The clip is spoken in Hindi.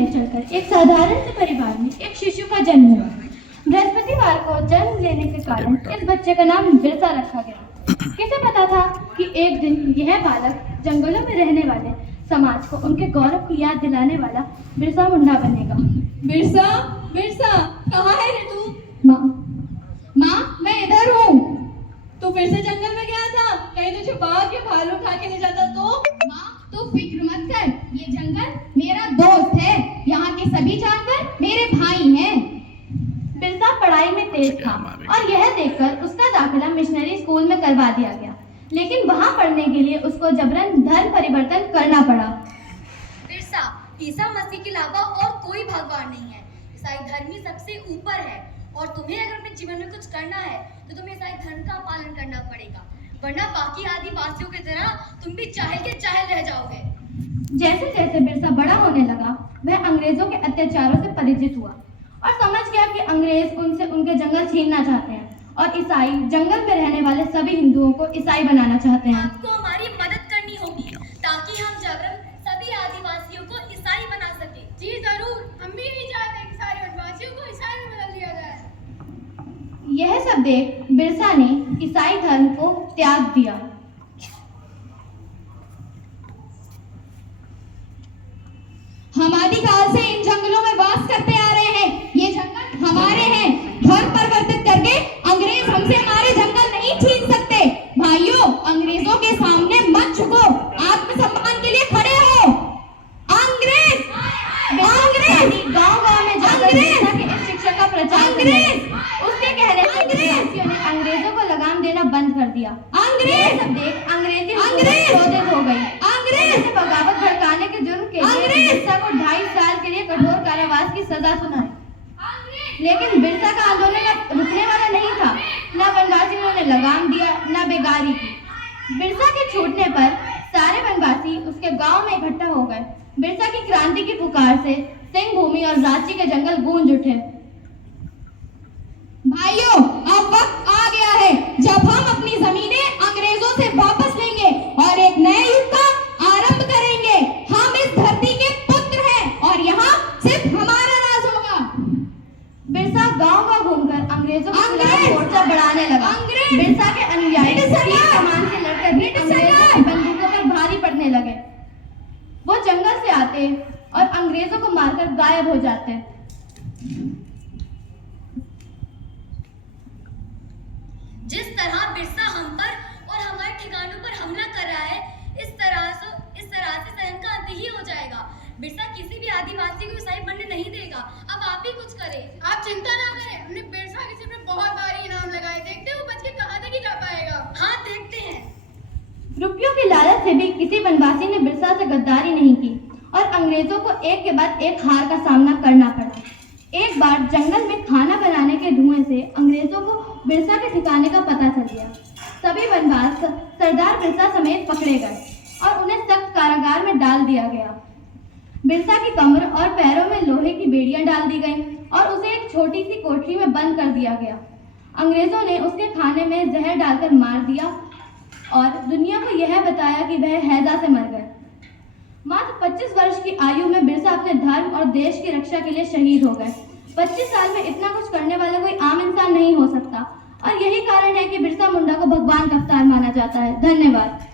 में चलकर एक साधारण से परिवार में एक शिशु का जन्म हुआ। बृहस्पतिवार को जन्म लेने के कारण इस बच्चे का नाम बिरसा रखा गया। किसे पता था कि एक दिन यह बालक जंगलों में रहने वाले समाज को उनके गौरव की याद दिलाने वाला बिरसा मुंडा बनेगा। बिरसा, बिरसा, कहाँ है रे तू? माँ, मैं इधर हूँ। तू फिर से जंगल में गया था? कहीं तुझे बाघ के भालू उठा के ले जाता तो? माँ, तू फिक्र मत कर, ये जंगल मेरा दोस्त है। यहाँ के सभी जानवर मेरे भाई हैं। बिरसा पढ़ाई में तेज था और यह देखकर उसका दाखिला मिशनरी स्कूल में करवा दिया गया, लेकिन वहाँ पढ़ने के लिए उसको जबरन धर्म परिवर्तन करना पड़ा। बिरसा, ईसा मसीह के अलावा और कोई भगवान नहीं है। ईसाई धर्म ही सबसे ऊपर है और तुम्हें अगर अपने जीवन में कुछ करना है तो तुम्हें ईसाई धर्म का पालन करना पड़ेगा, वरना बाकी आदिवासियों की तरह तुम भी चाहे के चाहे रह जाओगे। जैसे जैसे बिरसा बड़ा होने लगा, वह अंग्रेजों के अत्याचारों से परिचित हुआ और समझ गया कि अंग्रेज उनसे उनके जंगल छीनना चाहते हैं और ईसाई जंगल में रहने वाले सभी हिंदुओं को ईसाई बनाना चाहते हैं। आपको हमारी मदद करनी होगी ताकि हम जबरन सभी आदिवासियों को ईसाई बना सके। जी जरूर, हम भी नहीं चाहते कि सारे वनवासियों को ईसाई में बदल दिया जाए। यह सब देख बिरसा ने ईसाई धर्म को त्याग दिया। हम आदिकाल से इन जंगलों में वास करते आ रहे हैं। ये जंगल हमारे हैं। धर्म परिवर्तित करके अंग्रेज हमसे हमारे जंगल नहीं छीन सकते। भाइयों, अंग्रेजों के सामने मत झुको, आत्मसम्मान के लिए खड़े हो। अंग्रेज, अंग्रेज, गांव-गांव में जाकर बिरसा के इस शिक्षा का प्रचार करने उसके कहने पर अंग्रेजों ने अंग्रेजों को लगाम देना बंद कर दिया। अंग्रेज, सब देख अंग्रेजी अंग्रेज, क्रोधित हो गई। अंग्रेज, बगावत भड़काने के जुर्म के लिए बिरसा को 2.5 साल के लिए कठोर कारावास की सजा सुनाई। लेकिन बिरसा का आंदोलन रुकने वाला नहीं था। न वनवासियों ने लगाम दिया, न बेगारी की। बिरसा के छूटने पर सारे वनवासी उसके गांव में इकट्ठा हो गए। बिरसा की क्रांति की पुकार से सिंह भूमि और रांची के जंगल गूंज उठे। भाइयों, अब वक्त आ गया है जब हम अपनी जमीनें अंग्रेजों से वापस लेंगे और एक नए युग का आरंभ करेंगे। हम इस धरती के पुत्र हैं और यहाँ सिर्फ हमारा राज होगा। बिरसा गांव-गांव घूमकर अंग्रेजों के खिलाफ मोर्चा बढ़ाने लगा। बिरसा के अनुयायी तीर कमान से लड़कर भी अंग्रेजों की बंदूकों पर भारी पड़ने लगे। वो जंगल से आते और अंग्रेजों को मारकर गायब हो जाते। जिस तरह बिरसा हम पर और हमारे ठिकानों पर हमला कर रहा है, इस तरह से सहन का अंत ही हो जाएगा। बिरसा किसी भी आदिवासी को ईसाई बनने नहीं देगा। अब आप ही कुछ करें। आप चिंता ना करें, हमने बिरसा के सिर पे बहुत भारी इनाम लगाए। देखते हो बच के कहाँ तक ही जा पाएगा। हाँ, देखते हैं। रुपयों के लालच से भी किसी वनवासी ने बिरसा से गद्दारी नहीं की और अंग्रेजों को एक के बाद एक हार का सामना करना पड़ा। एक बार जंगल में खाना बनाने के धुएं से अंग्रेजों को बिरसा के ठिकाने का पता चल गया। सभी वनवास सरदार बिरसा समेत पकड़े गए और उन्हें सख्त कारागार में डाल दिया गया। बिरसा की कमर और पैरों में लोहे की बेड़ियां डाल दी गईं और उसे एक छोटी सी कोठरी में बंद कर दिया गया। अंग्रेजों ने उसके खाने में जहर डालकर मार दिया और दुनिया को यह बताया कि वह हैजा से मर गए। मात्र 25 वर्ष की आयु में बिरसा अपने धर्म और देश की रक्षा के लिए शहीद हो गए। 25 साल में इतना कुछ करने वाला कोई आम इंसान नहीं हो सकता और यही कारण है कि बिरसा मुंडा को भगवान का अवतार माना जाता है। धन्यवाद।